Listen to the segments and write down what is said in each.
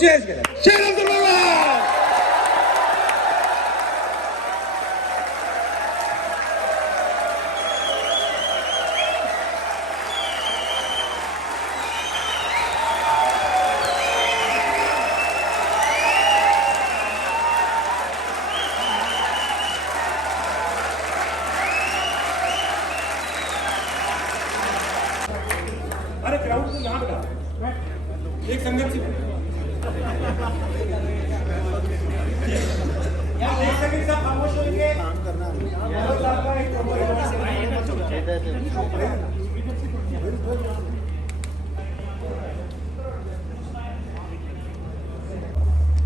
چیز کریں شیر عبد الرحمان. ارے کراؤڈ کو یہاں بتا ایک سنگت سی ایک سیکنڈ صاحب خاموش ہوئیں گے.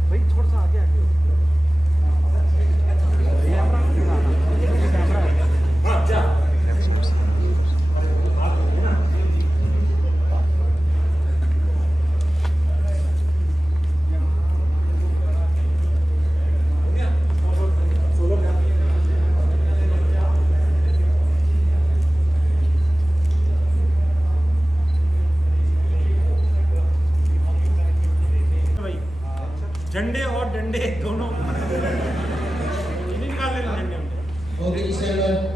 بھائی تھوڑا سا آگے آگے جھنڈے اور ڈنڈے دونوں نکال لینا جھنڈے. اوکے جی sir.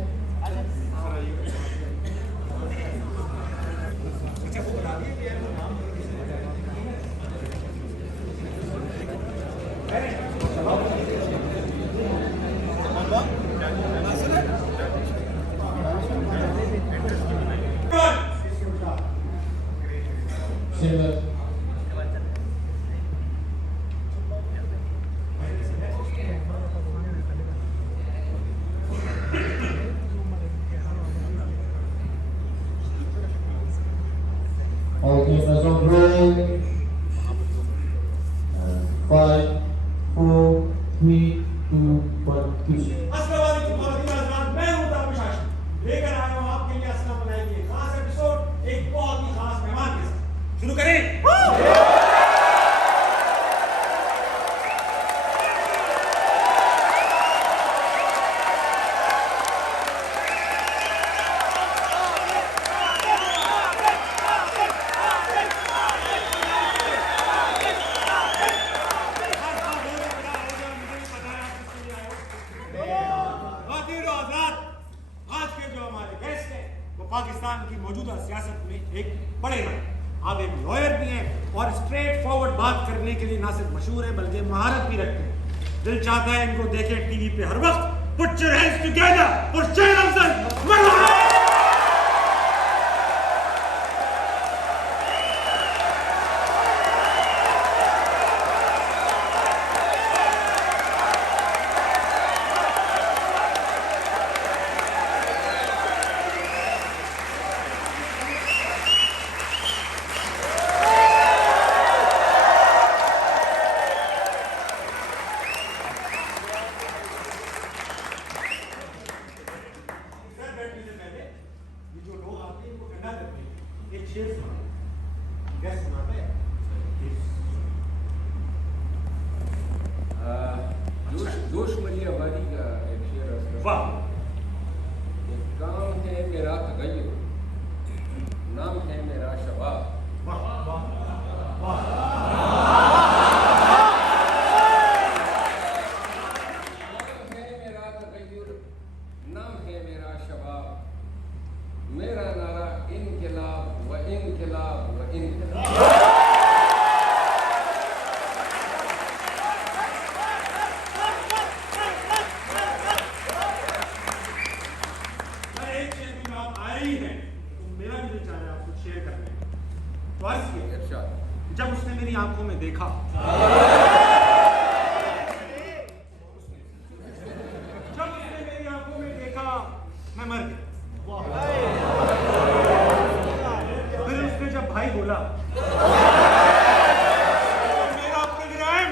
Okay, let's on roll. 5, 4, 3, 2, 1, 2. السلام علیکم خواتین حضرات, میں ہوں تابش ہاشمی, لے کر آیا ہوں آپ کے لیے اسلام بنائی کی خاص ایپیسوڈ ایک بہت ہی خاص مہمان کے ساتھ. شروع کریں. پاکستان کی موجودہ سیاست میں ایک بڑے ہیں, آپ ایک لائر بھی ہیں اور اسٹریٹ فارورڈ بات کرنے کے لیے نہ صرف مشہور ہیں بلکہ مہارت بھی رکھتے ہیں. دل چاہتا ہے ان کو دیکھیں ٹی وی پہ ہر وقت. Put your hands together for شیر افضل مرحبا. جوش مری آبادی کا ایک شعر ایک کام ہے میرا تغیر, نام ہے میرا شباب. نام ہے میرا تغیر, نام ہے میرا شباب, میرا نعرہ انقلاب و انقلاب و انقلاب. جب اس نے میری آنکھوں میں دیکھا, جب اس نے میری آنکھوں میں دیکھا میں مر گیا. پھر اس نے جب بھائی بولا میرا پروگرام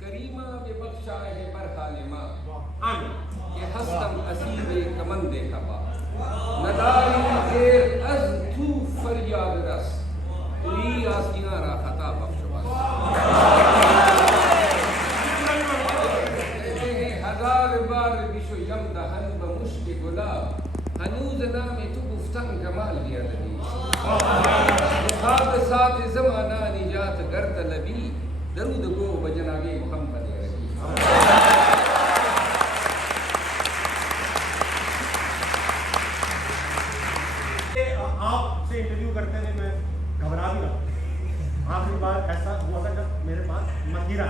کریمہ بے بخشا ہے برحال ماں کہ ہستم اسیر کمند کبا نداری دیر از تو فریاد رس توی آسیاں را خطا بخش بخش ہزار بار بشو یم دهن به مشک گلاب هنوز نام تو گفتن کمال بیادبی حادثات زمانہ نجات گر طلبی درود گو بجناب محمد ربی. آپ سے انٹرویو کرتے ہوئے میں گھبرا بھی رہا ہوں. آخری بار ایسا ہوا تھا جب میرے پاس مدیرہ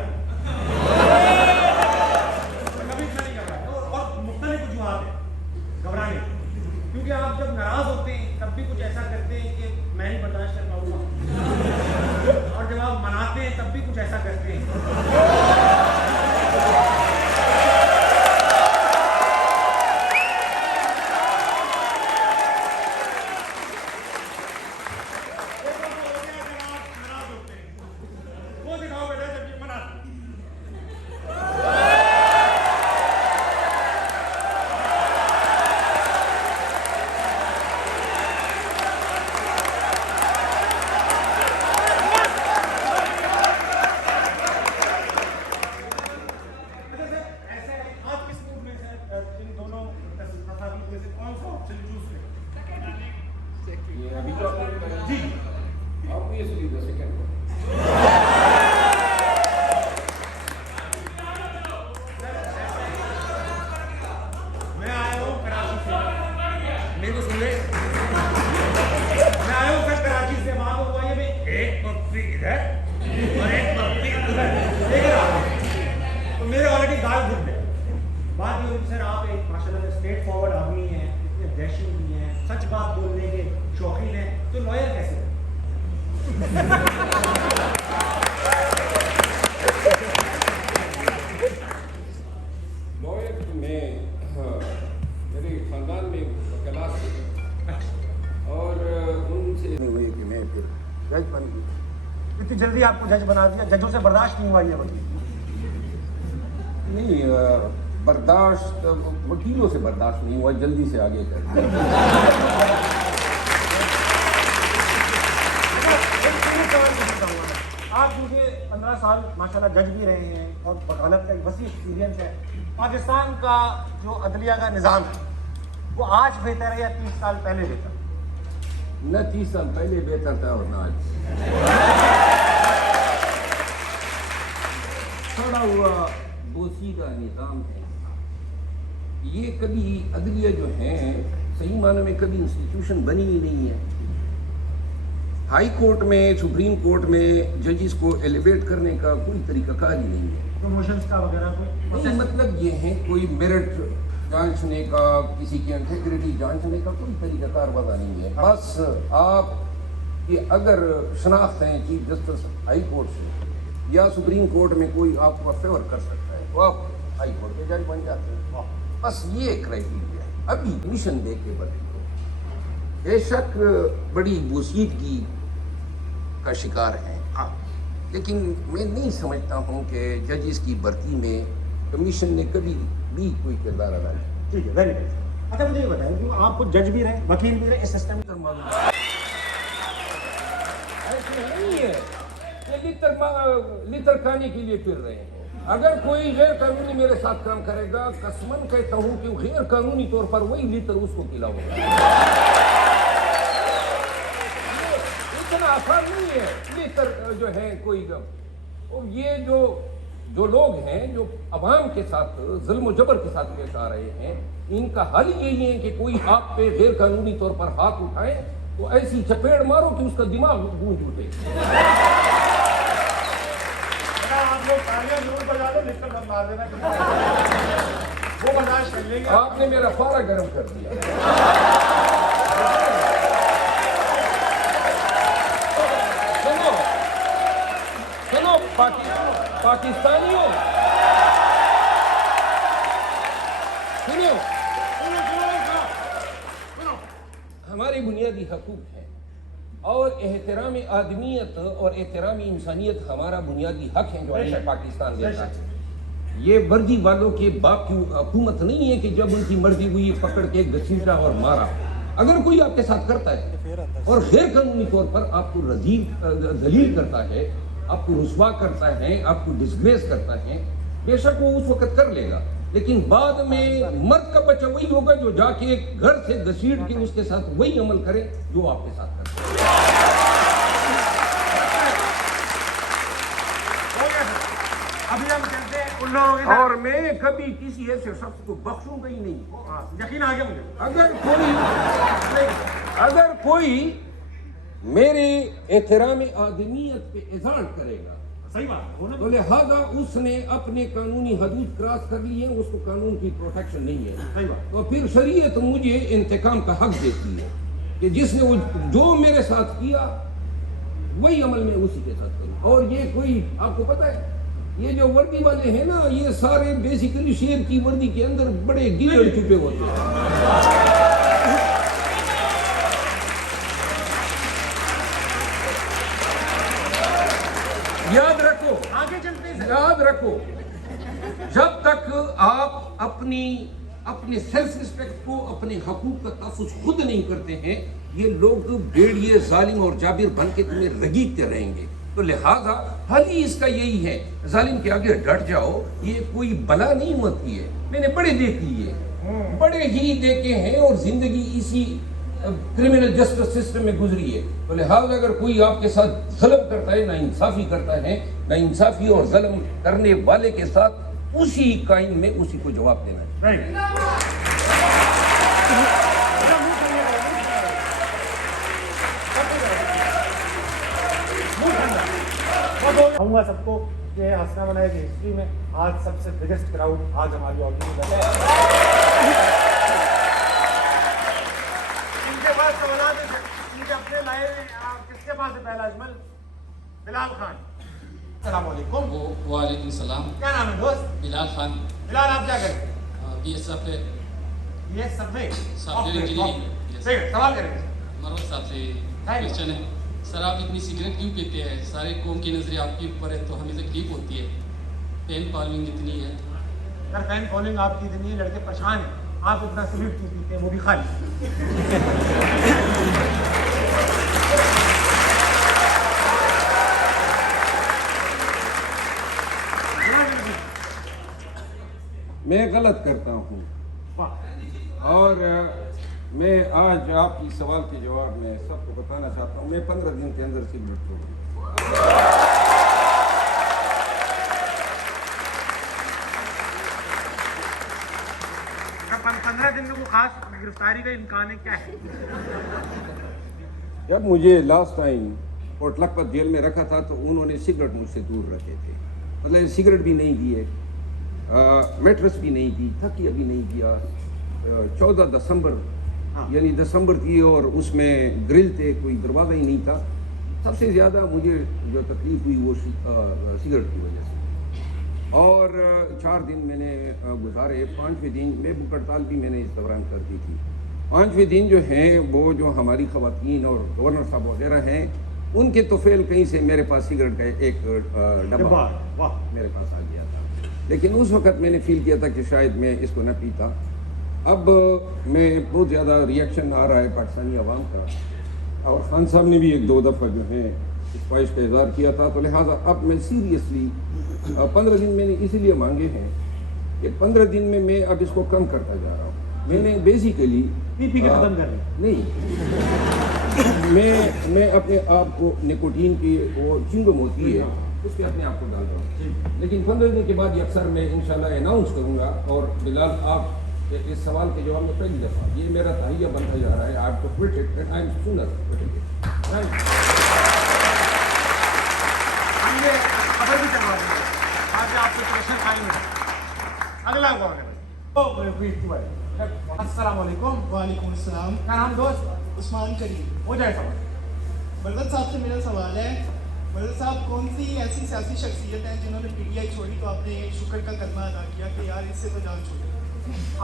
کبھی اتنا نہیں گھبرایا اور مختلف وجوہات ہیں گھبرانے کی. کیونکہ آپ جب ناراض ہوتے ہیں تب بھی کچھ ایسا کرتے ہیں کہ میں نہیں برداشت کر پاؤں گا, اور جب آپ مناتے ہیں تب بھی کچھ ایسا کرتے ہیں. ابھی تو جی obviously the second one. میں آیا ہوں کراچی سے, میرے کو سن لے, میں آیا ہوں سر کراچی سے. وہاں تو ہوا یہ بھی ایک پپی ادھر اور ایک پپی ادھر, دیکھ رہا ہوں تو میرے آلریڈی گال گھٹ گئے. بات یہ ہوئی سر آپ ایک ماشاء اللہ اسٹریٹ فارورڈ آدمی ہیں, اتنے دہشت بھی ہیں, سچ بات بولنے کے شوقین ہیں, تو لائر کیسے ہیں؟ لائر میں میرے خاندان میں کلاس تھے اور ان سے ہوئی کہ میں پھر جج بن گئی. اتنی جلدی آپ کو جج بنا دیا, ججوں سے برداشت نہیں ہوا یہ وکیل؟ نہیں برداشت وکیلوں سے برداشت نہیں ہوا, جلدی سے آگے کر آپ مجھے 15 سال ماشاء اللہ جج بھی رہے ہیں اور وکالت کا ایک وسیع ایکسپیرینس ہے. پاکستان کا جو عدلیہ کا نظام ہے وہ آج بہتر ہے یا 30 سال پہلے بہتر؟ نہ 30 سال پہلے بہتر تھا اور نہ آج. کھڑا ہوا بوسیدہ نظام ہے یہ. کبھی عدلیہ جو ہیں صحیح معنی میں کبھی انسٹیٹیوشن بنی ہی نہیں ہے. ہائی کورٹ میں, سپریم کورٹ میں ججز کو ایلیویٹ کرنے کا کوئی طریقہ کار ہی نہیں ہے. پروموشنز کا وغیرہ کوئی مطلب یہ ہے کوئی میرٹ جانچنے کا, کسی کی انٹیگریٹی جانچنے کا کوئی طریقہ کار وضع نہیں ہے. بس آپ کی اگر شناخت ہیں چیف جسٹس ہائی کورٹ سے یا سپریم کورٹ میں کوئی آپ کو فیور کر سکتا ہے تو آپ ہائی کورٹ کے جج بن جاتے ہیں. بس یہ کرائٹیریا ہے. ابھی مشن دے کے بدلے کو بے شک بڑی بوسیدگی کا شکار ہیں, لیکن میں نہیں سمجھتا ہوں کہ ججز کی بھرتی میں کمیشن نے کبھی بھی کوئی کردار ادا کیا. ٹھیک ہے, ویری گڈ. اچھا مجھے یہ بتائیں کہ آپ کو جج بھی رہے, وکیل بھی رہے, اس سسٹم کا معلوم ایسے نہیں ہے یہ لتر کھانے کے لیے پھر رہے ہیں. اگر کوئی غیر قانونی میرے ساتھ کام کرے گا قسماً کہتا ہوں کہ غیر قانونی طور پر وہی لتر اس کو کھلاؤں گا. اتنا آسان نہیں ہے لتر جو ہے کوئی گم. یہ جو لوگ ہیں جو عوام کے ساتھ ظلم و جبر کے ساتھ پیش آ رہے ہیں, ان کا حل یہی ہے کہ کوئی آپ پہ غیر قانونی طور پر ہاتھ اٹھائے تو ایسی چپیڑ مارو کہ اس کا دماغ گونج اٹھے. آپ نے میرا پارا گرم کر دیا. سنو پاکستانیوں, سنو, ہمارے بنیادی حقوق ہیں اور احترام آدمیت اور احترام انسانیت ہمارا بنیادی حق ہے جو ہمیں پاکستان دیتا ہے. یہ وردی والوں کے باپ کی حکومت نہیں ہے کہ جب ان کی مرضی ہوئی پکڑ کے گھسیٹا اور مارا. اگر کوئی آپ کے ساتھ کرتا ہے اور غیر قانونی طور پر آپ کو ذلیل کرتا ہے، آپ کو رسوا کرتا ہے، آپ کو ڈسگریس کرتا ہے، بے شک وہ اس وقت کر لے گا، لیکن بعد میں مرد کا بچہ وہی ہوگا جو جا کے گھر سے گھسیٹ کے اس کے ساتھ وہی عمل کرے جو آپ کے ساتھ کرتے ہیں۔ ابھی ہم چلتے ہیں ان لوگوں کے ساتھ، اور میں کبھی کسی ایسے شخص کو بخشوں گا ہی نہیں۔ یقین آ گیا مجھے۔ اگر کوئی میرے احترام آدمیت پہ اذعان کرے گا صحیح بات ہونا، تو لہذا اس نے اپنے قانونی حدود کراس کر لی ہے، اس کو قانون کی پروٹیکشن نہیں ہے، صحیح بات۔ تو پھر شریعت مجھے انتقام کا حق دیتی ہے کہ جس نے جو میرے ساتھ کیا وہی عمل میں اسی کے ساتھ کروں۔ اور یہ کوئی آپ کو پتہ ہے یہ جو وردی والے ہیں نا، یہ سارے بیسیکلی شیر کی وردی کے اندر بڑے گیڑ چھپے ہوتے ہیں۔ یاد رکھو، آگے چلتے ہیں، یاد رکھو، جب تک آپ اپنے سیلف رسپیکٹ کو، اپنے حقوق کا تحفظ خود نہیں کرتے ہیں، یہ لوگ بھیڑیے ظالم اور جابر بن کے تمہیں رگیدتے رہیں گے۔ تو لہذا حل ہی اس کا یہی ہے، ظالم کے آگے ڈٹ جاؤ۔ یہ کوئی بلا نہیں متی ہے، میں نے بڑے دیکھ لیے، بڑے ہی دیکھے ہیں، اور زندگی اسی کرمنل جسٹس سسٹم میں گزری ہے۔ تو لہذا اگر کوئی آپ کے ساتھ ظلم کرتا ہے، نا انصافی کرتا ہے، نا انصافی اور ظلم کرنے والے کے ساتھ اسی قائم میں اسی کو جواب دینا ہے۔ کہوں گا سب کو کہ ہنسنا بنائے کہ ہسٹری میں آج سب سے بگیسٹ کراؤڈ آج ہماری آڈینس ہے۔ ان کے پاس سوالات ہیں، ان کے اپنے لائے ہیں۔ کس کے پاس ہے پہلا اجمل؟ بلال خان، السلام علیکم۔ وعلیکم السلام۔ کیا نام ہے دوست؟ بلال خان، بلال آپ کیا کرتے ہیں؟ بی ایس ایف ہے، یہ سب میں سافٹ ویئر انجینئرنگ۔ سوال کریں گے مروت صاحب سے کوشچن ہے، سر آپ اتنی سگریٹ کیوں پیتے ہیں؟ سارے قوم کی نظریں آپ کے اوپر ہے تو ہمیں تکلیف ہوتی ہے، پین فالوئنگ اتنی ہے۔ سر فین فالوئنگ آپ کی اتنی ہے، لڑکے پریشان ہیں، آپ اتنا سگریٹ کیوں پیتے ہیں وہ بھی خالی؟ میں غلط کرتا ہوں، اور میں آج آپ کی سوال کے جواب میں سب کو بتانا چاہتا ہوں، میں 15 دن کے اندر سگریٹ چھوڑوں۔ 15 دن میں کوئی خاص گرفتاری کا امکان ہے کیا ہے؟ جب مجھے last time port Lakhpat jail میں رکھا تھا تو انہوں نے سگریٹ مجھ سے دور رکھے تھے، مطلب سگریٹ بھی نہیں دیے، میٹرس بھی نہیں دی، تھکیا بھی نہیں دیا۔ 14 دسمبر یعنی دسمبر تھی اور اس میں گرل تھے، کوئی دروازہ ہی نہیں تھا۔ سب سے زیادہ مجھے جو تکلیف ہوئی وہ سگریٹ کی وجہ سے، اور 4 دن میں نے گزارے۔ 5ویں دن میں بھوک ہڑتال بھی میں نے اس دوران کر دی تھی۔ 5ویں دن جو ہیں وہ جو ہماری خواتین اور گورنر صاحب وغیرہ ہیں ان کے توفیل کہیں سے میرے پاس سگریٹ کا ایک ڈبہ میرے پاس آ گیا تھا، لیکن اس وقت میں نے فیل کیا تھا کہ شاید میں اس کو نہ پیتا۔ اب میں بہت زیادہ ریئیکشن آ رہا ہے پاکستانی عوام کا، اور خان صاحب نے بھی 1-2 دفعہ جو ہے اس خواہش کا اظہار کیا تھا، تو لہٰذا اب میں سیریسلی 15 دن میں نے اسی لیے مانگے ہیں کہ 15 دن میں اب اس کو کم کرتا جا رہا ہوں۔ میں نے بیسیکلی پی کے ختم کر لیں نہیں، میں اپنے آپ کو نکوٹین کی وہ چنگم ہوتی ہے اس پہ اپنے آپ کو ڈال رہا ہوں، لیکن 15 دن کے بعد یہ اکثر میں انشاءاللہ اناؤنس کروں گا۔ اور بلال آپ اس سوال کے جواب میں پہلی دفعہ یہ میرا تہیہ بنتا جا رہا ہے، آپ کو quit it and I am sooner quitting it۔ ہم یہ خبر بھی چلوا دیں گے آج آپ سے پریشر قائم ہے۔ اگلا کون ہے؟ السلام علیکم۔ وعلیکم السلام۔ کیا نام دوست؟ عثمان کریم۔ ہو جائے سوال۔ بلدت صاحب سے میرا سوال ہے، بلدت صاحب کون سی ایسی سیاسی شخصیت ہیں جنہوں نے پی ٹی آئی چھوڑی تو آپ نے شکر کا کلمہ ادا کیا کہ یار اس سے تو جان چھوڑی؟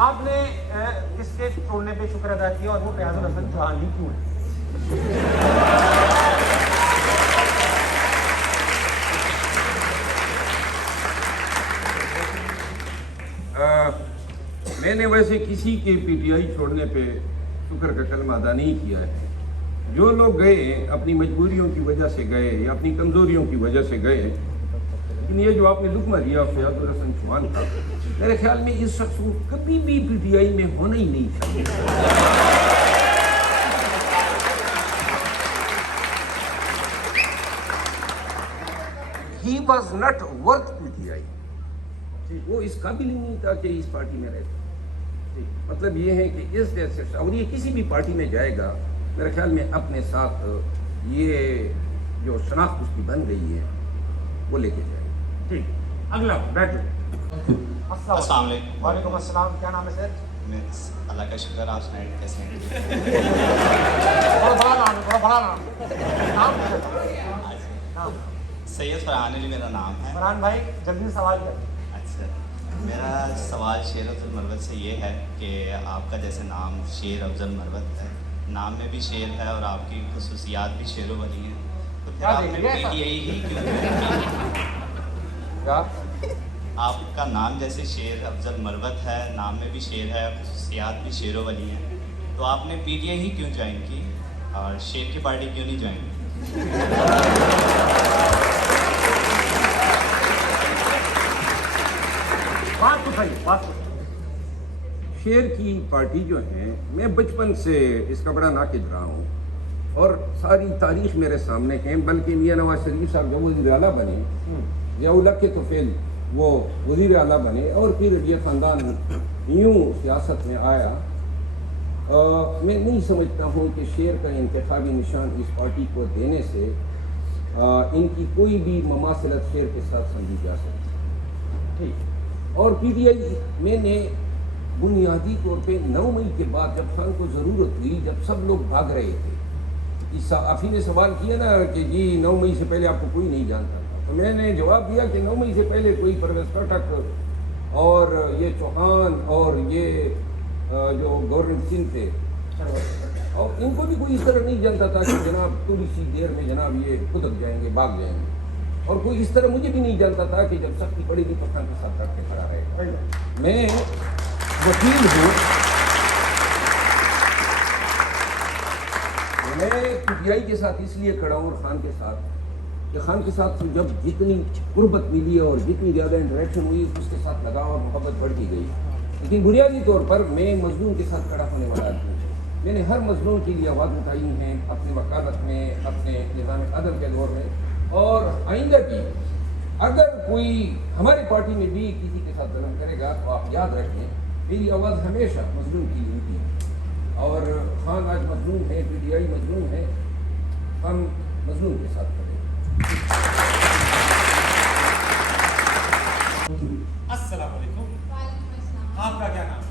آپ نے اس کے چھوڑنے پہ شکر ادا کیا اور وہ فیاض الحسن چوہان ہی کیوں ہے؟ میں نے ویسے کسی کے پی ٹی آئی چھوڑنے پہ شکر کا کلمہ ادا نہیں کیا ہے، جو لوگ گئے اپنی مجبوریوں کی وجہ سے گئے یا اپنی کمزوریوں کی وجہ سے گئے، لیکن یہ جو آپ نے لقمہ دیا فیاض الحسن چوہان کا، میرے خیال میں اس شخص کو کبھی بھی پی ٹی آئی میں ہونا ہی نہیں چاہیے۔ He was not worth PTI. وہ اس قابل ہی نہیں تھا کہ اس پارٹی میں رہتا۔ مطلب یہ ہے کہ اس جیسے اور یہ کسی بھی پارٹی میں جائے گا میرے خیال میں اپنے ساتھ یہ جو شناخت اس کی بن گئی ہے وہ لے کے جائے گا۔ ٹھیک، اگلا بیٹھو۔ السلام علیکم۔ وعلیکم السلام، کیا نام ہے سر؟ میں اللہ کا شکر، آپ سنائیں کیسے ہیں؟ بڑا بڑا نام ہے، بڑا بڑا نام نام سید فرحان علی میرا نام ہے۔ فرحان بھائی جلدی سوال کر۔ اچھا، میرا سوال شیر افضل مروت سے یہ ہے کہ آپ کا جیسے نام شیر افضل مروت ہے، نام میں بھی شیر ہے اور آپ کی خصوصیات بھی شیروں والی ہیں، تو پھر آپ نے پی ٹی آئی ہی کیوں کیا آپ کا نام جیسے شیر افضل مروت ہے، نام میں بھی شیر ہے، خصوصیات بھی شیروں والی ہیں، تو آپ نے پی ٹی آئی ہی کیوں جوائن کی اور شیر کی پارٹی کیوں نہیں جوائن کی؟ بات تو صحیح، بات تو صحیح۔ شیر کی پارٹی جو ہے، میں بچپن سے اس کا بڑا ناقد رہا ہوں اور ساری تاریخ میرے سامنے ہے، بلکہ میاں نواز شریف صاحب جو وزیر اعلیٰ بنے، ضیاء الحق کے توفیل وہ وزیر اعلیٰ بنے اور پھر یہ خاندان یوں سیاست میں آیا، میں نہیں سمجھتا ہوں کہ شیر کا انتخابی نشان اس پارٹی کو دینے سے ان کی کوئی بھی مماثلت شیر کے ساتھ سمجھی جا سکتی۔ ٹھیک، اور پی ٹی آئی میں نے بنیادی طور پہ 9 مئی کے بعد جب خان کو ضرورت ہوئی، جب سب لوگ بھاگ رہے تھے، آپ ہی نے سوال کیا نا کہ جی 9 مئی سے پہلے آپ کو کوئی نہیں جانتا تھا، تو میں نے جواب دیا کہ 9 مئی سے پہلے کوئی پرویز پاٹھک اور یہ چوہان اور یہ جو گورنمنٹ سنگھ تھے، اور ان کو بھی کوئی اس طرح نہیں جانتا تھا کہ جناب تھوڑی سی دیر میں جناب یہ خدک جائیں گے، بھاگ جائیں گے، اور کوئی اس طرح مجھے بھی نہیں جانتا تھا کہ جب سختی پڑے گی تو خان کے ساتھ رکھ کے کھڑا رہے گا۔ میں وکیل ہوں، میں پی ٹی آئی کے ساتھ اس لیے کھڑا ہوں اور خان کے ساتھ کہ خان کے ساتھ جب جتنی قربت ملی اور جتنی زیادہ انٹریکشن ہوئی اس کے ساتھ لگاؤ اور محبت بڑھتی گئی، لیکن بنیادی طور پر میں مظلوم کے ساتھ کھڑا ہونے والا آدمی ہوں۔ میں نے ہر مظلوم کے لیے آواز اٹھائی ہیں اپنی وکالت میں، اپنے نظام عدل کے دور میں، اور آئندہ بھی اگر کوئی ہماری پارٹی میں بھی کسی کے ساتھ ظلم کرے گا تو آپ یاد رکھیں میری آواز ہمیشہ مظلوم کی ہوتی ہے، اور خان آج مظلوم ہے، پی ٹی آئی مظلوم ہے، ہم مظلوم کے ساتھ کھڑے ہیں۔ السلام علیکم، وعلیکم السلام۔ آپ کا کیا نام ہے؟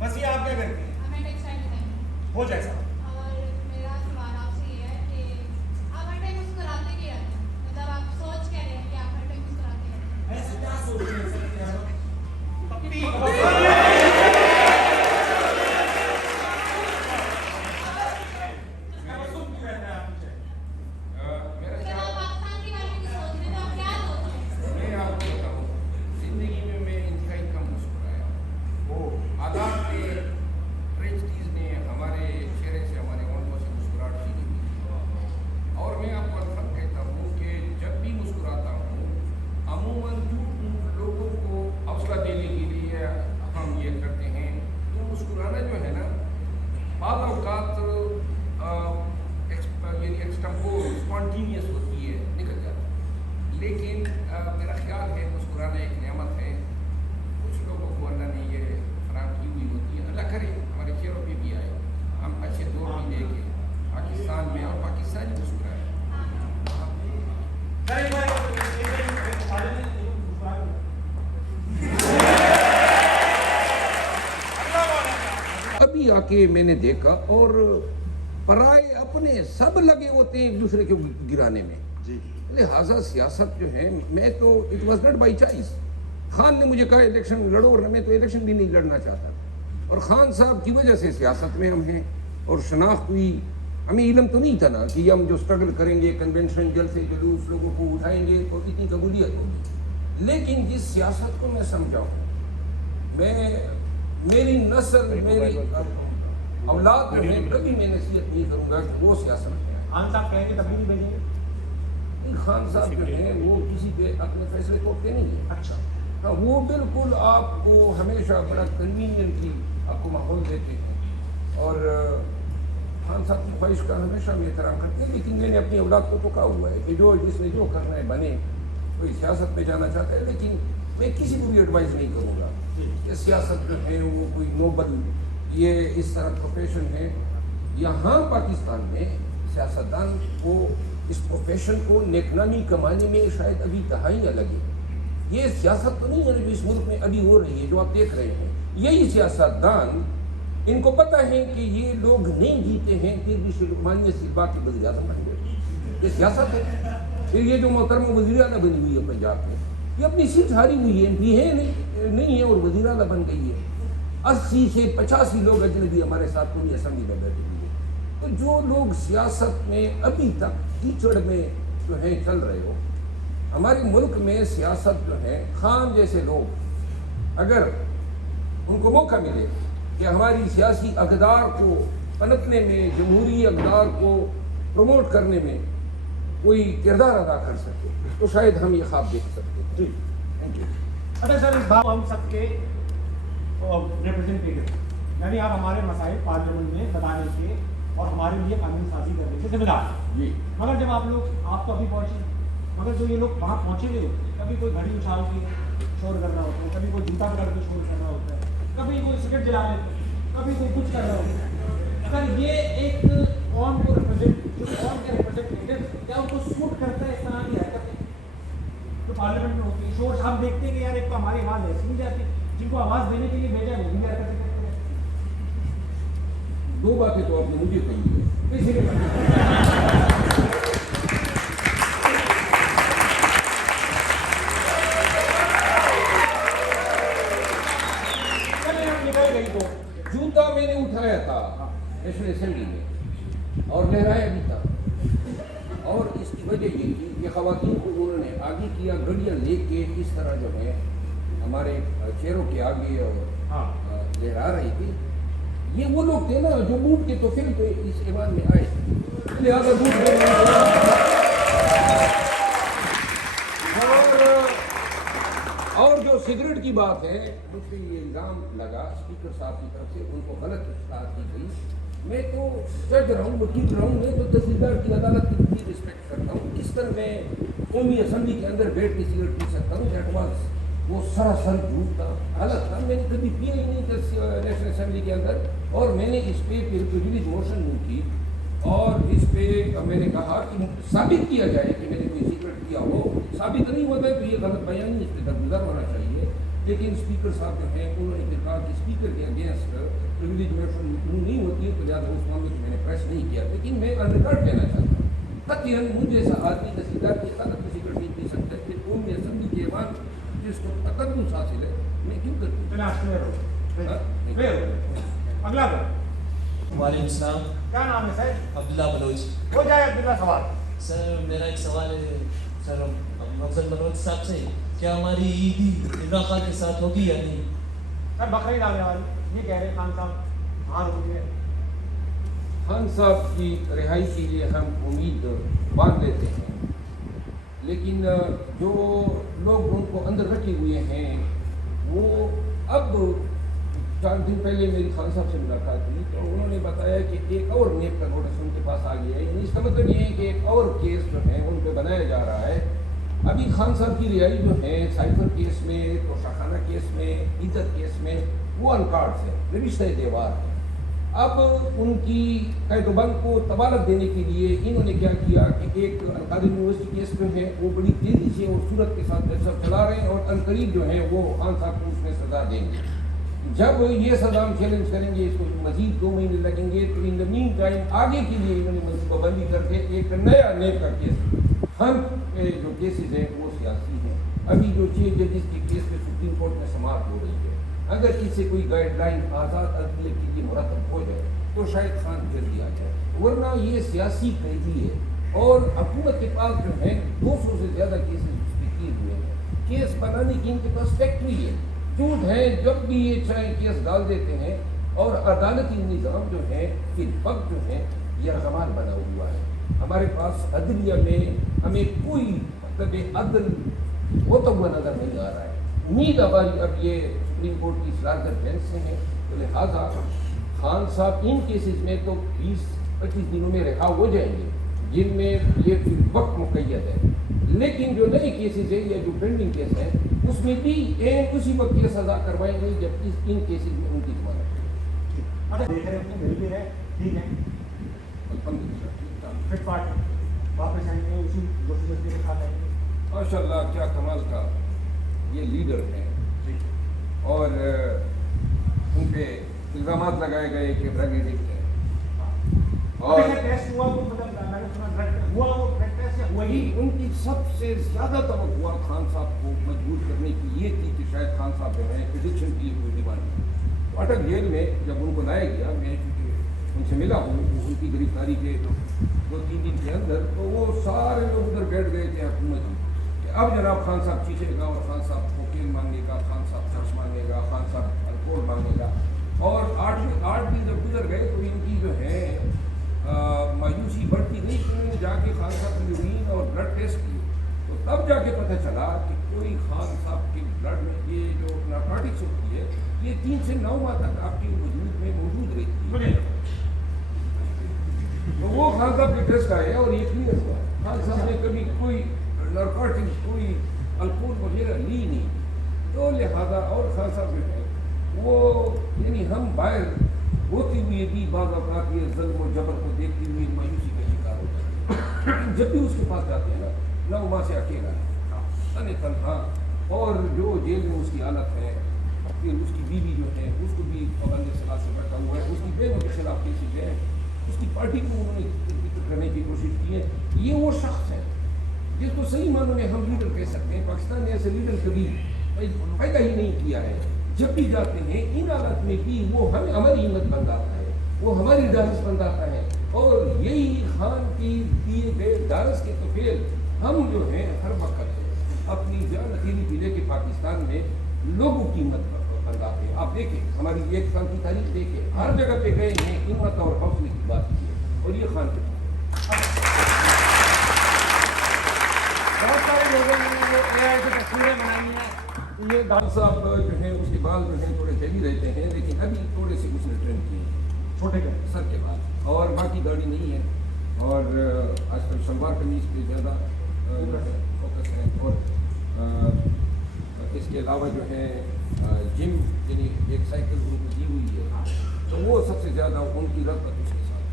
بس یہ آپ کیا کرتی ہیں؟ میں ٹیکسٹائل ڈیزائنر ہو جائے صاحب۔ اور میرا سوال آپ سے یہ ہے کہ آپ ہر ٹائم مسکراتے کیوں رہتے ہیں؟ مطلب آپ سوچ کیا رہے ہیں کہ آپ ہر ٹائم مسکراتے رہتے ہیں؟ ایسے کیا سوچ رہے ہیں سر؟ اس کے بعد پاکستان کے بارے میں کچھ سوچ رہے تو آپ کیا سوچ رہے ہیں؟ میں آپ کو بتاؤں، زندگی میں انتہائی کم مسکرایا۔ حالات نے، ٹریجڈیز نے ہمارے چہرے سے، ہمارے ہونٹوں سے مسکراہٹ چھینی ہوئی، اور میں آپ کو الفاظ کہتا ہوں کہ جب بھی مسکراتا ہوں عموماً لوگوں کو حوصلہ دینے کے لیے ہم یہ کرتے ہیں، تو مسکرانا جو ہے نا بعض اوقات یعنی ایکسٹمپور اسپونٹینیس ہوتی ہے، نکل جاتی ہے، لیکن میرا خیال ہے مسکرانا ایک نعمت ہے، کچھ لوگوں کو اللہ نے یہ فراہم کی ہوئی ہوتی ہے، اللہ کرے ہمارے چہروں پہ بھی آئے، ہم اچھے دور بھی دیکھیں پاکستان میں اور پاکستانی مسکرائے۔ ابھی آ کے میں نے دیکھا اور پرائے اپنے سب لگے ہوتے ہیں ایک دوسرے کو گرانے میں، لہٰذا سیاست جو ہے، میں تو it was not by choice, Khan نے مجھے کہا الیکشن لڑو، اور میں تو الیکشن بھی نہیں لڑنا چاہتا، اور خان صاحب کی وجہ سے سیاست میں ہم ہیں اور شناخت ہوئی۔ ہمیں علم تو نہیں تھا نا کہ ہم جو سٹرگل کریں گے، کنونشن جلسے جلوس لوگوں کو اٹھائیں گے تو اتنی قبولیت ہوگی، لیکن جس سیاست کو میں سمجھا ہوں، میں میری نسل، میری اولاد جو ہے کبھی میں نصیحت نہیں کروں گا کہ وہ سیاست میں آئے. خان صاحب کہیں گے تبلیغی بھیجیں گے. خان صاحب جو ہیں وہ کسی پہ اپنے فیصلے توڑتے نہیں ہیں. اچھا, ہاں وہ بالکل آپ کو ہمیشہ بڑا کنوینئنٹ کی آپ کو ماحول دیتے ہیں, اور خان صاحب کی خواہش کا ہمیشہ ہم احترام کرتے ہیں. لیکن میں نے اپنی اولاد کو تو کہا ہوا ہے کہ جس نے جو کرنا ہے بنے. کوئی سیاست میں جانا چاہتا ہے, لیکن میں کسی کو بھی ایڈوائز نہیں کروں گا کہ سیاست جو ہے وہ کوئی نوبل یہ اس طرح پروفیشن ہے. یہاں پاکستان میں سیاستدان کو اس پروفیشن کو نیک نامی کمانے میں شاید ابھی دہائیاں لگے. یہ سیاست تو نہیں ہے جو اس ملک میں ابھی ہو رہی ہے جو آپ دیکھ رہے ہیں. یہی سیاستدان ان کو پتہ ہے کہ یہ لوگ نہیں جیتے ہیں, پھر بھی سلمانیہ سلبا کے وزیر اعظم بن گئے. یہ سیاست ہے. پھر یہ جو محترمہ وزیر اعلیٰ بنی ہوئی ہے پنجاب میں, یہ اپنی سیٹ ہاری ہوئی ہے, بھی ہے نہیں ہے اور وزیر اعلیٰ بن گئی ہے. 80 سے 85 لوگ اجنبی ہمارے ساتھ پوری اسمبلی میں بیٹھے ہوئے. تو جو لوگ سیاست میں ابھی تک کیچڑ میں جو ہے چل رہے ہو, ہمارے ملک میں سیاست جو ہے خان جیسے لوگ اگر ان کو موقع ملے کہ ہماری سیاسی اقدار کو پنپنے میں, جمہوری اقدار کو پروموٹ کرنے میں کوئی کردار ادا کر سکے تو شاید ہم یہ خواب دیکھ سکتے ہیں. جی تھینک یو. اچھا سر, اس بات ہم سب کے ریپرزینٹیو, یعنی آپ ہمارے مسائل پارلیمنٹ میں بتانے کے اور ہمارے لیے قانون سازی کرنے کے ذمہ دار ہیں. جی مگر جب آپ تو ابھی پہنچے, مگر جو یہ لوگ وہاں پہنچے ہوئے ہوتے ہیں, کبھی کوئی گھڑی اچھال کے شور کر رہا ہوتا ہے, کبھی کوئی جوتا پکڑ کے شور کر رہا ہوتا ہے, کبھی کوئی سگریٹ جلا لیتے ہیں, کبھی کوئی کچھ کر رہا ہوتا ہے. اگر یہ ایک قوم کو جو قوم کے ریپرزینٹیو, کیا ان کو سوٹ کرتا ہے اس طرح کی حرکتیں جو پارلیمنٹ میں ہوتی ہے؟ شور ہم دیکھتے ہیں کہ یار ایک تو ہماری آواز ایسی نہیں جاتی, جن کو آواز دینے کے لیے بھیجا ہے وہ بھی حرکتیں کرتے ہیں. دو باتیں تو آپ نے مجھے کہی ہے, اسی لیے نکل گئی تو جوتا میں نے اٹھایا تھا نیشنل اسمبلی میں اور لہرایا بھی تھا, اور اس کی وجہ یہ تھی کہ خواتین کو انہوں نے آگے کیا, گڑیاں لے کے اس طرح جو ہے ہمارے چہروں کے آگے اور لہرا رہی تھی. یہ وہ لوگ تھے نا جو بوٹ کے تو پھر تو اس ایوان میں آئے, لہٰذا بوٹ اور جو سگریٹ کی بات ہے, مجھ پہ یہ الزام لگا اسپیکر صاحب کی طرف سے, ان کو غلط اطلاعات کی گئی. میں تو جج رہا ہوں, وکیل رہا ہوں, میں تو تحصیلدار کی عدالت کی پوری رسپیکٹ کرتا ہوں. کس طرح میں قومی اسمبلی کے اندر بیٹھ کے سگریٹ پی سکتا ہوں؟ دیٹ واز وہ سراسر جھوٹ تھا, غلط تھا. میں نے کبھی پیا ہی نہیں نیشنل اسمبلی کے اندر, اور میں نے اس پہ پریویلیج موشن نہیں کی, اور اس پہ میں نے کہا کہ ثابت کیا جائے کہ میں نے کوئی سگریٹ پیا ہو. ثابت نہیں ہوتا ہے تو یہ غلط بیانی اس پہ درگزر ہونا چاہیے. لیکن اسپیکر صاحب جو ہیں انہوں نے کہا کہ اسپیکر کے اگینسٹ پریویلیج موشن نہیں ہوتی ہے, تو لہٰذا اس معاملے کو میں نے پریس نہیں کیا. لیکن میں ان ریکارڈ کہنا چاہتا ہوں, قطعاً مجھ جیسا آدمی تحصیلدار کی عدالت میں سگریٹ نہیں پی سکتا. کہ قومی اسمبلی کے ایوان جس کو تقدس حاصل ہے, میں کیوں کروں؟ اگلا وعلیکم السلام. کیا نام ہے سر؟ عبداللہ بلوچ. ہو جائے عبداللہ سوال. سر میرا ایک سوال ہے سر افضل بلوچ صاحب سے, کیا ہماری عیدی عمران خان کے ساتھ ہوگی یا نہیں؟ سر بقرعید آنے والی, یہ کہہ رہے خان صاحب ہاں رکیے. خان صاحب کی رہائی کے لیے ہم امید باندھ لیتے ہیں, لیکن جو لوگ ان کو اندر رکھے ہوئے ہیں وہ اب 4 دن پہلے میری خان صاحب سے ملاقات ہوئی تو انہوں نے بتایا کہ ایک اور نیب کا نوٹس ان کے پاس آ گیا ہے. یعنی اس کا مطلب یہ ہے کہ ایک اور کیس جو ہے ان پہ بنایا جا رہا ہے. ابھی خان صاحب کی رہائی جو ہے سائفر کیس میں, توشاخانہ کیس میں, عزت کیس میں, وہ انکارڈ ہے, رشتہ دیوار ہے. اب ان کی قید و بند کو طوالت دینے کے لیے انہوں نے کیا کیا کہ ایک القادر یونیورسٹی کیس جو ہے وہ بڑی تیزی سے اور صورت کے ساتھ جلسہ چلا رہے ہیں, اور عنقریب جو ہے وہ خان صاحب کو اس میں سزا دیں گے. جب یہ سزا ہم چیلنج کریں گے, اس کو مزید 2 مہینے لگیں گے, تو ان دا مین ٹائم آگے کے لیے انہوں نے منصوبہ بندی کر کے ایک نیا نیب کا کیس, ہم جو کیسز ہیں وہ سیاسی ہیں. ابھی جو 6 ججز کی کیس پہ سپریم کورٹ میں سماعت ہو رہی ہے, اگر اس سے کوئی گائیڈ لائن آزاد عدلیہ کے لیے مرتب ہو جائے تو شاید خان جلدی آ جائے, ورنہ یہ سیاسی قیدی ہے. اور حکومت کے پاس جو ہے 200 سے زیادہ کیسز کیے ہوئے ہیں. کیس بنانے کی ان کے پاس فیکٹری ہے, جھوٹ ہے, جب بھی یہ چاہے کیس ڈال دیتے ہیں. اور عدالتی نظام جو ہے فی الوقت جو ہے یہ رغمال بنا ہوا ہے. ہمارے پاس عدلیہ میں ہمیں کوئی مطلب عدل ہوتا ہوا نظر نہیں آ رہا ہے. امید ہماری اب یہ سپریم کورٹ کی اصلاح بینچ سے ہے، تو لہٰذا خان صاحب ان کیسز میں تو 20-25 دنوں میں رہا ہو جائیں گے جن میں یہ فی الوقت مقید ہے. لیکن جو نئے کیسز ہیں یا جو پینڈنگ کیس ہیں اس میں بھی اسی وقت یہ سزا کروائیں گے جب ان کیسز میں ان کی ضمانت. اچھا دیکھ رہے ہیں مل بھی رہے ٹھیک ہے الحمدللہ ٹھیک ٹھاک. فٹ فاٹ واپس آئیں گے اسی دوسری کے ساتھ آئیں گے. ماشاء اللہ کیا کمال کا یہ لیڈر ہیں اور ان پہ الزامات لگائے گئے کہ ڈرگ ایڈکٹ ہے. اور ٹیسٹ ہوا وہ مطلب میں نے سنا ڈرگ ہوا وہ ٹیسٹ ہوا وہی ہی ان کی سب سے زیادہ توقع خان صاحب کو مجبور کرنے کی یہ تھی کہ شاید خان صاحب جو ہے پریڈکشن کی کوئی ڈیمانڈ کی. اٹک جیل میں جب ان کو لایا گیا، میں چونکہ ان سے ملا ہوں ان کی گرفتاری کے 2-3 دن کے اندر، تو وہ سارے لوگ ادھر بیٹھ گئے تھے حکومت کہ اب جناب خان صاحب چیخے گا اور خان صاحب کوکین مانگے گا، خان صاحب چرس مانگے گا، خان صاحب الکوہل مانگے گا. اور 8 دن جب گزر گئے تو ان کی جو ہے مایوسی بڑھتی گئی. انہوں نے جا کے خان صاحب کی یورین اور بلڈ ٹیسٹ کیے تو تب جا کے پتہ چلا کہ کوئی خان صاحب کے بلڈ میں یہ جو نارکوٹکس ہوتی ہے یہ 3 سے 9 ماہ تک آپ کے وجود میں موجود رہتی ہے. تو وہ خان صاحب کے ٹیسٹ آئے اور یہ کلیئر ہوا خان صاحب نے کبھی کوئی نارکوٹکس کوئی الکوہل وغیرہ لی نہیں. تو لہذا اور خان صاحب جو ہے وہ یعنی ہم باہر ہوتے ہوئے بھی بعض اوقات یہ ظلم و جبر کو دیکھتے ہوئے مایوسی کا شکار ہو جاتے ہیں. جب بھی اس کے پاس جاتے ہیں نا وہاں سے اکیلا ہے تنہا، اور جو جیل میں اس کی حالت ہے، پھر اس کی بیوی جو ہے اس کو بھی پابند صلاح سے بیٹھا ہوا ہے، اس کی بہنوں کے خلاف کیسز ہے، اس کی پارٹی کو انہوں نے کرنے کی کوشش کی ہے. یہ وہ شخص ہے جس کو صحیح معنوں میں ہم لیڈر کہہ سکتے ہیں. پاکستان نے ایسے لیڈر کبھی پیدا ہی نہیں کیا ہے. جب بھی جاتے ہیں ان حالت میں بھی وہ ہماری ہمت بنداتا ہے، وہ ہماری ڈارس بنداتا ہے، اور یہی خان کی دیے گئے ڈارس کے توفیل ہم جو ہیں ہر وقت اپنی جان اکیلی پی لے کے پاکستان میں لوگوں کی ہمت بنداتے ہیں. آپ دیکھیں ہماری 1 سال کی تاریخ دیکھیں، ہر جگہ پہ گئے ہیں ہمت اور حوصلے کی بات کی ہے، اور یہ خان کے بہت سارے لوگوں نے AI سے تصویریں بنائی ہیں. یہ ڈاکٹر صاحب جو ہیں اس کے بال جو ہیں تھوڑے ہیوی رہتے ہیں، لیکن ابھی تھوڑے سے اس نے ٹریم کیے ہیں چھوٹے کر سر کے بال، اور باقی داڑھی نہیں ہے. اور آج کل شلوار قمیض پہ زیادہ جو ہے فوکس ہے. اور اس کے علاوہ جو ہے جم یعنی ایک سائیکل ان کو دی ہوئی ہے، تو وہ سب سے زیادہ ان کی رغبت اس کے ساتھ.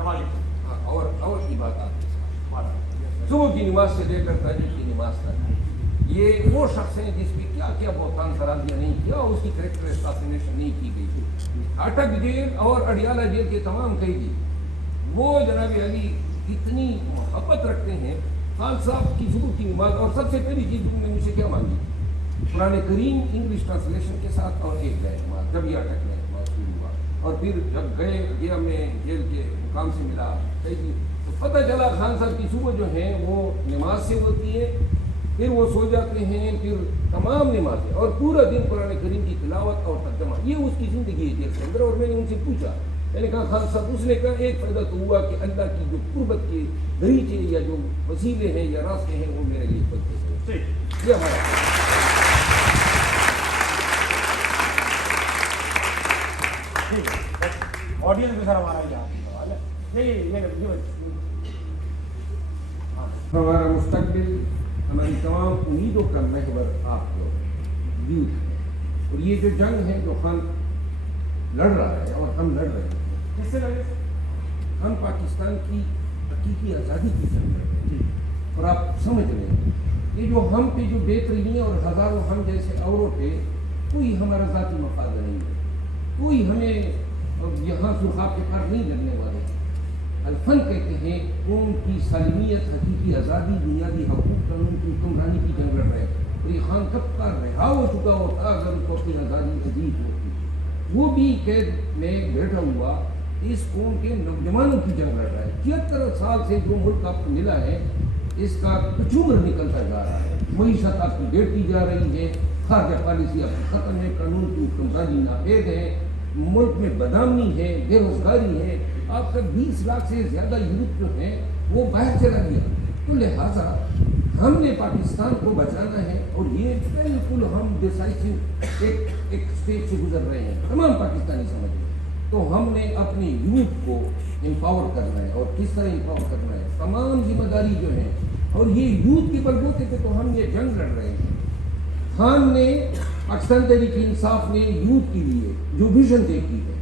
ہاں، اور عبادات کے ساتھ صبح کی نماز سے لے کر تہجد کی نماز تک یہ وہ شخص ہیں جس پہ کیا کیا بہتان خرابیاں نہیں کیا، اس کی کریکٹر اساسینیشن نہیں کی گئی. اٹک جیل اور اڈیالہ جیل کے تمام قیدی وہ جناب علی اتنی محبت رکھتے ہیں خان صاحب کی صبح کی نماز. اور سب سے پہلی چیز انہوں نے مجھ سے کیا مانگی؟ قرآن کریم انگلش ٹرانسلیشن کے ساتھ اور ایک گئے نماز. جب یہ اٹک میں شروع ہوا اور پھر جب گیا میں جیل کے مقام سے ملا قیدی تو پتہ چلا خان صاحب کی صبح جو ہے وہ نماز سے ہوتی ہے، پھر وہ سو جاتے ہیں، پھر تمام نمازیں اور پورا دن قرآن کریم کی تلاوت اور ترجمہ. یہ اس کی زندگی ہے جیل کے اندر. اور میں نے ان سے پوچھا، میں نے کہا خان صاحب، اس نے کہا ایک فائدہ تو ہوا کہ اللہ کی جو قربت کے دریچے یا جو وسیلے ہیں یا راستے ہیں وہ میرے لیے بنتے ہیں. یہ ہمارا آڈینس بھی سر ہمارا سوال ہے. ہمارا مستقبل ہماری تمام امیدوں کا محور آپ لوگ یوتھ ہے. اور یہ جو جنگ ہے جو خان لڑ رہا ہے اور ہم لڑ رہے ہیں، کس سے لگے؟ ہم پاکستان کی حقیقی آزادی کی جنگ لڑ رہے ہیں. اور آپ سمجھ رہے ہیں یہ جو ہم پہ جو بہترین اور ہزاروں ہم جیسے اوروں پہ کوئی ہمارا ذاتی مفاد نہیں ہے، کوئی ہمیں یہاں سرخاب کے پار نہیں لگنے والے. الفن کہتے ہیں قوم کی سالمیت، حقیقی آزادی، بنیادی حقوق، قانون کی حکمرانی کی جنگ لڑ رہے ہیں. اور یہ خان کب کا رہا ہو چکا ہوتا اگر اس کو اپنی آزادی عزیز ہوتی. وہ بھی قید میں بیٹھا ہوا اس قوم کے نوجوانوں کی جنگ لڑ رہا ہے. 73 سال سے جو ملک آپ کو ملا ہے اس کا کچور نکلتا جا رہا ہے. معیشت آپ کی بڑھتی جا رہی ہے، خارجہ پالیسی اب ختم ہے, قانون کی حکمرانی ناپید ہے, ملک میں بدامنی ہے, بے روزگاری ہے, آپ کا 20 لاکھ سے زیادہ یوتھ جو ہے وہ باہر چلا گیا. تو لہٰذا ہم نے پاکستان کو بچانا ہے, اور یہ بالکل ہم ڈیسائسو ایک اسٹیج سے گزر رہے ہیں, تمام پاکستانی سمجھ رہے ہیں. تو ہم نے اپنے یوتھ کو امپاور کرنا ہے, اور کس طرح امپاور کرنا ہے, تمام ذمہ داری جو ہے, اور یہ یوتھ کے بلبوتے پہ تو ہم یہ جنگ لڑ رہے ہیں. خان نے, پاکستان تحریک انصاف نے یوتھ کے لیے جو ویژن دیکھی ہے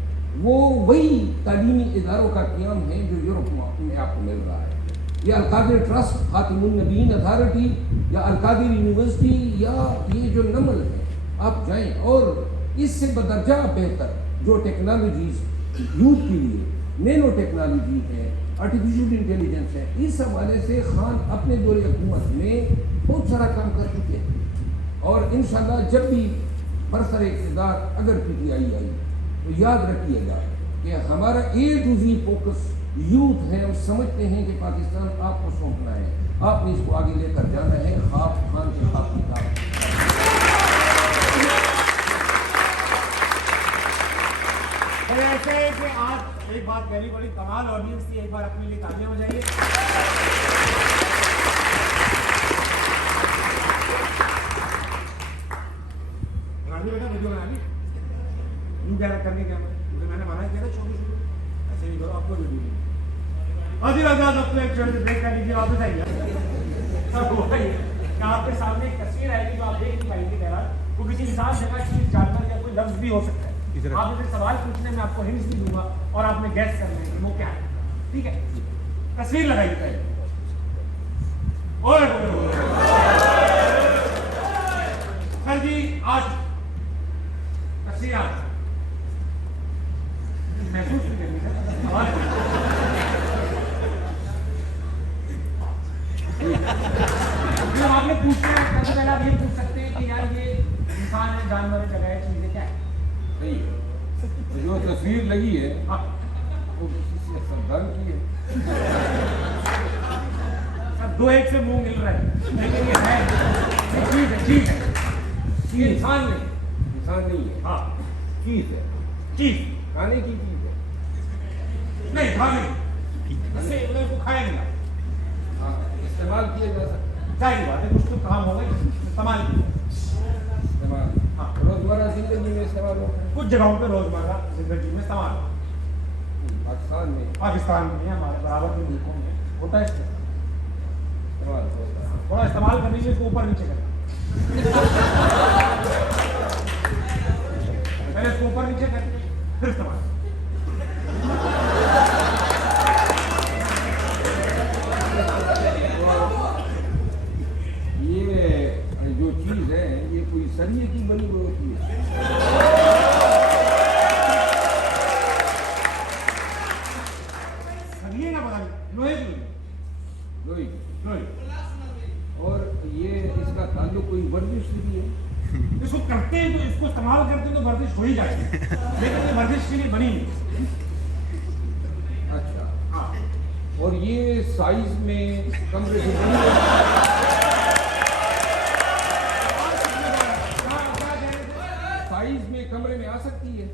وہ وہی تعلیمی اداروں کا قیام ہے جو یورپ میں آپ کو مل رہا ہے. یا القادر ٹرسٹ, خاتم النبیین اتھارٹی, یا القادر یونیورسٹی, یا یہ جو نمل ہے, آپ جائیں, اور اس سے بدرجہ بہتر جو ٹیکنالوجیز یوتھ کے لیے, نینو ٹیکنالوجی ہے, آرٹیفیشیل انٹیلیجنس ہے, اس حوالے سے خان اپنے دور حکومت میں بہت سارا کام کر چکے ہیں. اور انشاءاللہ جب بھی برسر اقتدار اگر پی ٹی آئی آئی تو یاد رکھیے گا کہ ہمارا A to Z focus youth ہے. ہم سمجھتے ہیں کہ پاکستان آپ کو سونپنا ہے, آپ نے اس کو آگے لے کر جانا ہے. خواب خان کے خواب کی کام. ایسے ہے کہ آج ایک بات کہنی پڑی, کمال آڈینس تھی, ایک بار اپنے لیے تالیاں بجائیے. بیٹا ویڈیو بنا لی, یوں کیا کرنے کیا میں نے منع کیا تھا, چھوٹی چھوٹی ایسے نہیں کرو, آپ کو ویڈیو حاضر آزاد آپ کو ایک چھوٹے سے بریک کر لیجیے, واپس آئیے. آپ کے سامنے ایک تصویر آئے گی جو آپ دیکھ نہیں پائیں گے بہرحال, وہ کسی انسان جگہ چیز جانور یا کوئی لفظ بھی ہو سکتا ہے. آپ نے سوال پوچھنے میں آپ کو ہنٹس بھی دوں گا, اور آپ نے گیس کرنا ہے کہ وہ کیا ہے. ٹھیک ہے, تصویر لگائیے پہلے. سر جی آج تصویر آج محسوس نہیں کرنی سر, آپ نے پوچھنا ہے, سب سے پہلے آپ یہ پوچھ سکتے ہیں کہ یار یہ انسان ہے, جانور ہے, جگہ ہے, چیزیں کیا ہے. صحیح ہے, جو تصویر لگی ہے وہ کسی سیاستدان کی ہے. سب دو ایک سے منہ مل رہا ہے, لیکن یہ ہے چیز ہے, چیز ہے, یہ انسان نہیں, انسان نہیں ہے. ہاں چیز ہے, چیز کھانے کی چیز ہے. نہیں, کھانے اسے کو کھائیں گے, ہاں, استعمال کیا جا سکتا ہے. ظاہر بات ہے, کچھ تو کام ہوگا استعمال کیا. استعمال, ہاں, روزمرہ زندگی میں استعمال ہوتا ہے. کچھ جگہوں پہ روزمرہ زندگی میں استعمال ہوتا ہے. پاکستان میں ہمارے برابر کے ملکوں میں ہوتا ہے استعمال ہوتا ہے. تھوڑا استعمال کرنے کے لیے اس کو اوپر نیچے کرنا, پہلے اس کو اوپر نیچے کریں پھر استعمال. یہ جو چیز ہے یہ کوئی سریے کی بنی ہوئی ہوتی ہے. سریے نہ پتا نہیں, لوہے کی, لوہی. لوہے. اور یہ اس کا تعلق کوئی ورزش سے بھی ہے. اس کو کرتے ہیں تو اس کو استعمال کرتے ہیں تو ورزش ہو ہی جاتی ہے, لیکن یہ ورزش کے لیے بنی نہیں. اچھا, ہاں, اور یہ سائز میں کمرے سے بنی ہے. سائز میں کمرے میں آ سکتی ہے.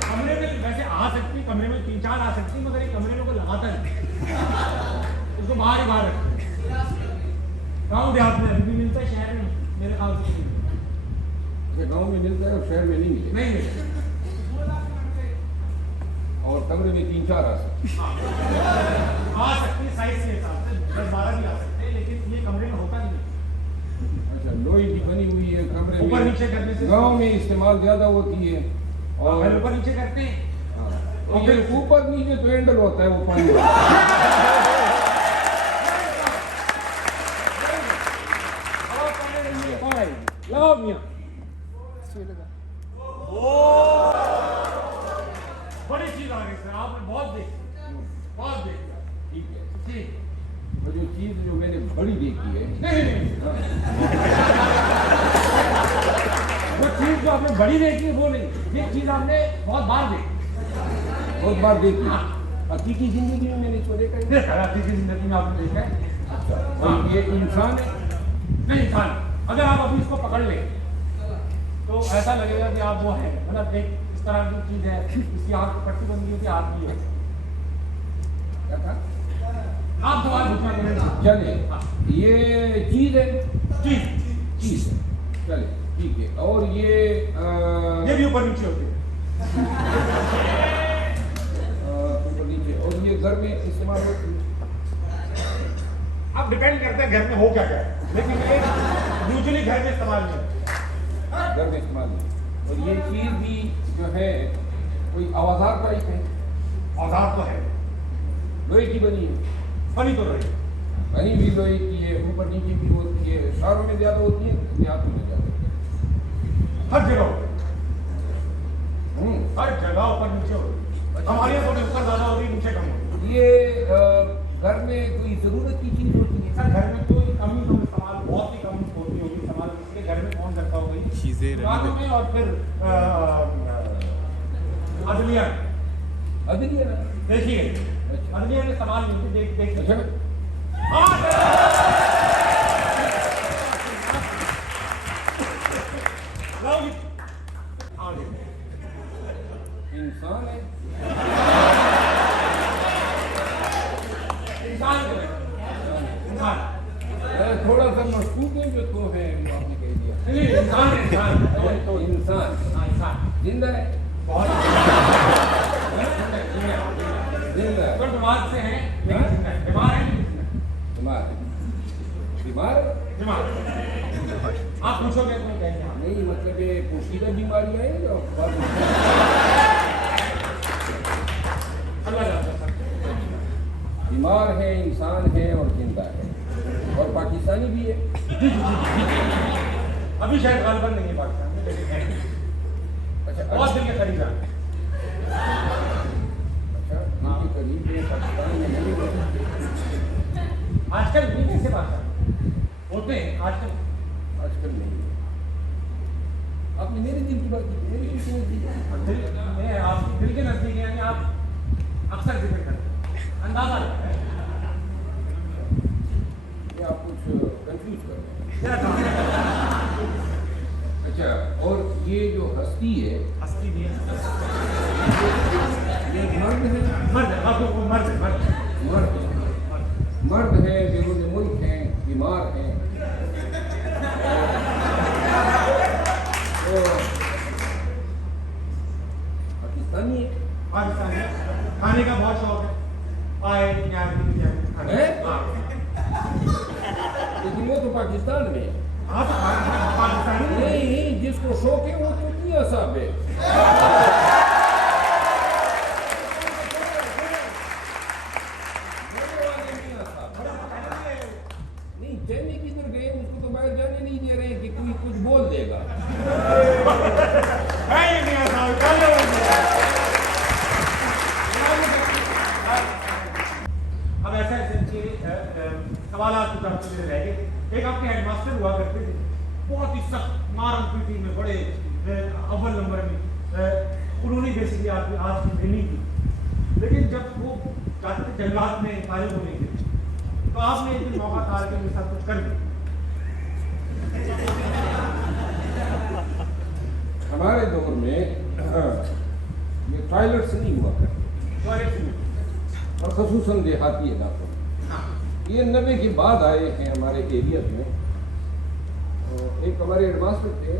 کمرے میں ویسے آ سکتی, کمرے میں 3-4 آ سکتی, مگر یہ کمرے میں کوئی لگاتا نہیں, اس کو باہر ہی باہر رکھتے ہیں. گاؤں دیہات میں ابھی بھی ملتا ہے, شہر میں میرے خیال سے نہیں ملتا. گاؤں میں ملتا ہے اور شہر میں نہیں ملتا. نہیں ملتا. اور کمرے میں 3-4 آ سکتے. آ سکتی ہے سائز کے حساب سے, 10-12 بھی آ سکتے ہیں, لیکن یہ کمرے میں ہوتا نہیں. اچھا, لوہے کی بنی ہوئی ہے, کمرے اوپر میں نیچے کرنے سے گاؤں میں استعمال زیادہ ہوتی ہے. اور پہلے اوپر نیچے کرتے ہیں. اور پھر اوپر نیچے تو ہینڈل ہوتا ہے وہ پانی. لگاؤ میاں, بڑی چیز آ گئی سر, آپ نے بہت دیکھی, بہت دیکھی. ٹھیک ہے, ٹھیک, اور جو چیز جو میں نے بڑی دیکھی ہے, نہیں وہ چیز جو آپ نے بڑی دیکھی ہے وہ نہیں, یہ چیز آپ نے بہت بار دیکھی. بہت بار دیکھی. حقیقی زندگی میں نے اس کو دیکھا ہے. دیکھا حقیقی زندگی میں آپ نے دیکھا ہے. اور یہ انسان ہے. نہیں انسان اگر آپ ابھی اس کو پکڑ لیں تو ایسا لگے گا کہ آپ وہ ہیں مطلب ایک اس طرح کی چیز ہے اس کی آنکھ پٹی بن گئی کہ آپ کی ہے کیا تھا آپ سوال پوچھنا کریں چلے یہ چیز ہے چیز ہے چلے ٹھیک ہے اور یہ بھی اوپر نیچے ہوتے ہیں اوپر نیچے اور یہ گھر میں استعمال ہوتی ہے اب ڈپینڈ کرتا ہے گھر میں ہو کیا کیا ہے لیکن یہ یوزلی گھر میں استعمال نہیں ہوتا گھر میں استعمال نہیں اور یہ چیز بھی جو ہے کوئی اوزار ٹائپ ہے اوزار تو ہے لوہے کی بنی ہے بنی تو رہی بنی بھی لوہے کی ہے اوپر نیچے بھی ہوتی ہے شہروں میں زیادہ ہوتی ہے دیہاتوں میں زیادہ ہوتی ہے ہر جگہ ہر جگہ اوپر نیچے ہوتی ہے ہمارے یہاں تھوڑی اوپر زیادہ ہوتی ہے نیچے کم ہوتی ہے یہ گھر میں کوئی ضرورت کی چیز ہوتی ہے سر گھر میں کوئی کمی تو استعمال بہت ہی کم ہوتی ہوگی استعمال اس کے گھر میں کون کرتا ہوگا چیزیں میں اور پھر عدلیہ عدلیہ دیکھیے عدلیہ میں استعمال نہیں ہوتی دیکھ اچھا انسان ہے تھوڑا سا مشکوک ہے جو تو ہے وہ آپ نے کہہ دیا انسان زندہ ہے زندہ ہے بیمار سے ہیں بیمار بیمار آپ پوچھو گے تو کہیں گے نہیں مطلب یہ پوشیدہ بیماریاں ہیں جو اللہ جانتا ہے بیمار ہے انسان ہے اور زندہ ہے اور پاکستانی بھی ہے ابھی شاید غالباً نہیں ہے پاکستان میں لیکن ہے اچھا بہت دل کے قریب ہے اچھا دل کے قریب ہے پاکستان میں نہیں ہے آج کل نہیں کیسے بات کرتے ہوتے ہیں آج کل نہیں ہے آپ نے میرے دل کی بات کی میرے دل کی نزدیک میں آپ کے دل کے نزدیک یعنی آپ اکثر ذکر کرتے ہیں اندازہ لگتا ہے یہ آپ کچھ کنفیوز کر رہے ہیں اچھا اور یہ جو ہستی ہے ہستی بھی ہے یہ مرد ہے مرد ہے آپ کو مرد ہے مرد ہے بیرون ملک ہیں بیمار ہیں پاکستانی ہے پاکستان ہے کھانے کا بہت شوق ہے پائے لیکن وہ تو پاکستان میں ہے پاکستانی نہیں جس کو شوق ہے وہ تو اتنی اصاب ہے نہیں چینی کدھر گئے اس کو تو باہر جانے نہیں دے رہے کہ کوئی کچھ بول دے گا اب ایسا سوالات رہ گئے ایک آپ کے ہیڈ ماسٹر ہوا کرتے تھے بہت ہی سخت مارم پیٹی میں بڑے اول نمبر میں قانونی بیسکلی آج کی ٹریننگ کی لیکن جب وہ جاتے تھے جنگلات میں طالب ہونے کے تو آپ نے ایک دن موقع تھا کہ میرے ساتھ کچھ کر دیا ہمارے دور میں یہ ٹوائلٹس نہیں ہوا کرتے اور خصوصاً دیہاتی علاقوں میں یہ 90 کے بعد آئے ہیں ہمارے ایریاز میں ایک ہمارے ہیڈ ماسٹر تھے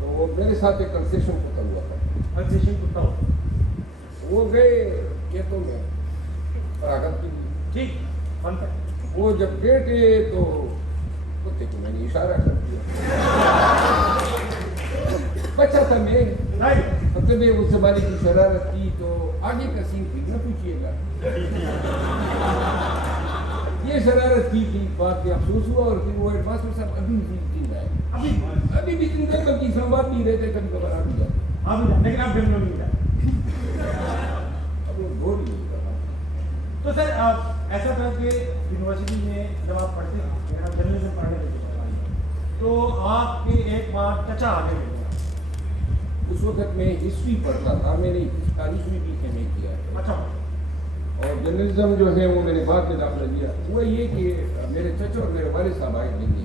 تو وہ میرے ساتھ ایک کنسیشن کتا ہوا تھا کنسیشن کتا ہوا وہ گئے کھیتوں میں فراغت کے لیے ٹھیک فن تھا وہ جب گئے تو کتے کو میں نے اشارہ کر دیا بچہ تھا میں مطلب اس زمانے کی شرارت کی تو آگے کا سین پھر نہ پوچھیے گا یہ شرارت کی تھی بات پہ افسوس ہوا اور پھر وہ ہیڈ ماسٹر صاحب ابھی بھی زندہ ہے ابھی بھی زندہ بلکہ سنواد نہیں رہتے کبھی کبھار آ بھی جاتے لیکن اب دن میں نہیں جاتے اب وہ بور نہیں کرنا تو سر ایسا تھا کہ یونیورسٹی میں جب آپ پڑھتے ہیں جرنلزم پڑھنے لگے تو آپ کے ایک بار چچا آگے مل گیا اس وقت میں ہسٹری پڑھتا تھا میں نے تاریخ میں بھی ایم اے کیا ہے اچھا اور جرنلزم جو ہے وہ میں نے بعد میں داخلہ دیا ہوا یہ کہ میرے چچا اور میرے والد صاحب آئے دلی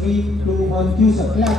3, 2, 1, cue sir. Clap.